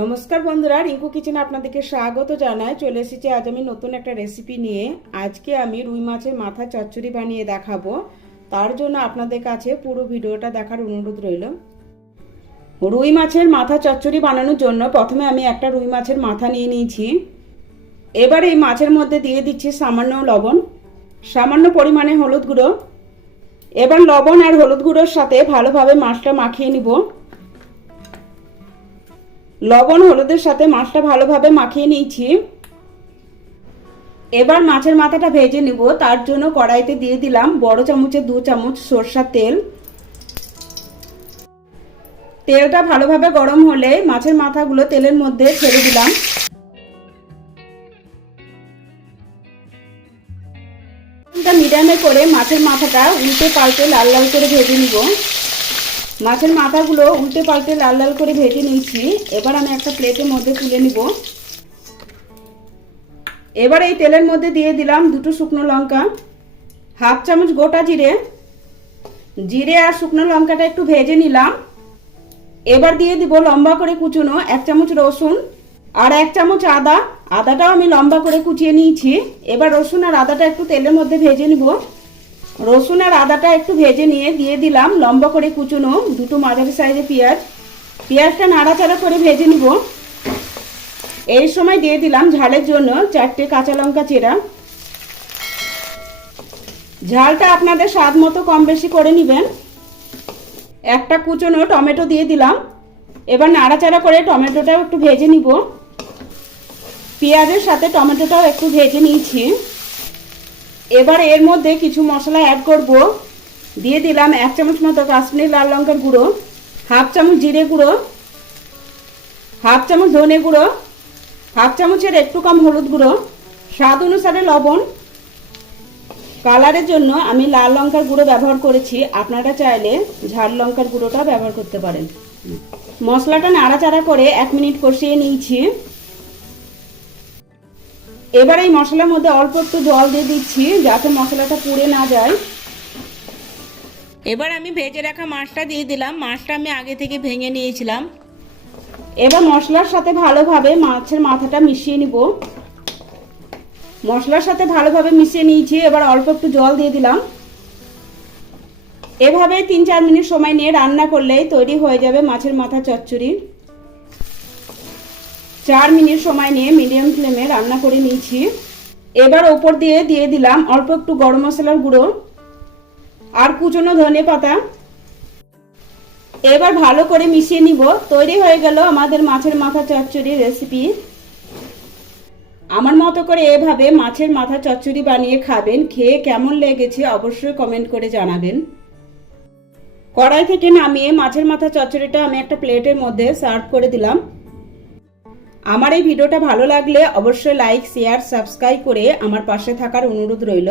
নমস্কার বন্ধুরা, রিঙ্কু কিচেনে আপনাদেরকে স্বাগত জানাই। চলে এসেছি আজ আমি নতুন একটা রেসিপি নিয়ে। আজকে আমি রুই মাছের মাথা চচ্চড়ি বানিয়ে দেখাবো। তার জন্য আপনাদের কাছে পুরো ভিডিওটা দেখার অনুরোধ রইল। রুই মাছের মাথা চচ্চড়ি বানানোর জন্য প্রথমে আমি একটা রুই মাছের মাথা নিয়ে নিয়েছি। এবার এই মাছের মধ্যে দিয়ে দিচ্ছি সামান্য লবণ, সামান্য পরিমাণে হলুদ গুঁড়ো। এবার লবণ আর হলুদ গুঁড়োর সাথে ভালোভাবে মাছটা মাখিয়ে নিব। লবণ হলুদের সাথে মাছটা ভালোভাবে মাখিয়ে নিয়েছি। এবার মাছের মাথাটা ভেজে নিব। তার জন্য কড়াইতে দিয়ে দিলাম বড় চামচের 2 চামচ সরষের তেল। তেলটা ভালোভাবে গরম হলে মাছের মাথাগুলো তেলের মধ্যে ছেড়ে দিলাম। মিডিয়ামে করে মাছের মাথাটা উল্টে পাল্টে লাল লাল করে ভেজে নিব। মাছের মাথাগুলো উল্টে পাল্টে লাল লাল করে ভেজে নিয়েছি। এবার আমি একটা প্লেটের মধ্যে তুলে নিব। এবার এই তেলের মধ্যে দিয়ে দিলাম 2টো শুকনো লঙ্কা, হাফ চামচ গোটা জিরে। জিরে আর শুকনো লঙ্কাটা একটু ভেজে নিলাম। এবার দিয়ে দিব লম্বা করে কুচনো 1 চামচ রসুন আর 1 চামচ আদা। আদাটাও আমি লম্বা করে কুচিয়ে নিয়েছি। এবার রসুন আর আদাটা একটু তেলের মধ্যে ভেজে নিব। রসুন আর আদাটা একটু ভেজে নিয়ে দিয়ে দিলাম লম্বা করে কুচনো 2টো মাঝারি সাইজের পেঁয়াজ। পেঁয়াজটা নাড়াচাড়া করে ভেজে নিব। এই সময় দিয়ে দিলাম ঝালের জন্য 4টে কাঁচা লঙ্কা চেরা। ঝালটা আপনাদের স্বাদ মতো কম বেশি করে নেবেন। একটা কুচনো টমেটো দিয়ে দিলাম। এবার নাড়াচাড়া করে টমেটোটাও একটু ভেজে নিব। পেঁয়াজের সাথে টমেটোটাও একটু ভেজে নিয়েছি। এবার এর মধ্যে কিছু মশলা অ্যাড করব। দিয়ে দিলাম 1 চামচ মতো কাশ্মীরি লাল লঙ্কার গুঁড়ো, হাফ চামচ জিরে গুঁড়ো, হাফ চামচ ধনে গুঁড়ো, হাফ চামচের একটু কম হলুদ গুঁড়ো, স্বাদ অনুসারে লবণ। কালারের জন্য আমি লাল লঙ্কার গুঁড়ো ব্যবহার করেছি, আপনারা চাইলে ঝাল লঙ্কার গুঁড়োটা ব্যবহার করতে পারেন। মশলাটা নাড়াচাড়া করে 1 মিনিট কষিয়ে নিয়েছি। এবার এই মশলার মধ্যে অল্প একটু জল দিয়ে দিচ্ছি যাতে মশলাটা পুড়ে না যায়। এবার আমি ভেজে রাখা মাছটা দিয়ে দিলাম। মাছটা আমি আগে থেকে ভেঙে নিয়েছিলাম। এবার মশলার সাথে ভালোভাবে মাছের মাথাটা মিশিয়ে নিব। মশলার সাথে ভালোভাবে মিশিয়ে নিয়েছি। এবার অল্প একটু জল দিয়ে দিলাম। এভাবে 3-4 মিনিট সময় নিয়ে রান্না করলেই তৈরি হয়ে যাবে মাছের মাথা চচ্চড়ি। 4 মিনিট সময় নিয়ে মিডিয়াম ফ্লেমে রান্না করে নিয়েছি। এবার ওপর দিয়ে দিয়ে দিলাম অল্প একটু গরম মশলার গুঁড়ো আর কুচনো ধনে পাতা। এবার ভালো করে মিশিয়ে নিব। তৈরি হয়ে গেল আমাদের মাছের মাথা চচ্চড়ি রেসিপি। আমার মতো করে এভাবে মাছের মাথা চচ্চড়ি বানিয়ে খাবেন। খেয়ে কেমন লেগেছে অবশ্যই কমেন্ট করে জানাবেন। কড়াই থেকে নামিয়ে মাছের মাথা চচ্চড়িটা আমি একটা প্লেটের মধ্যে সার্ভ করে দিলাম। আমার এই ভিডিওটা ভালো লাগলে অবশ্যই লাইক, শেয়ার, সাবস্ক্রাইব করে আমার পাশে থাকার অনুরোধ রইল।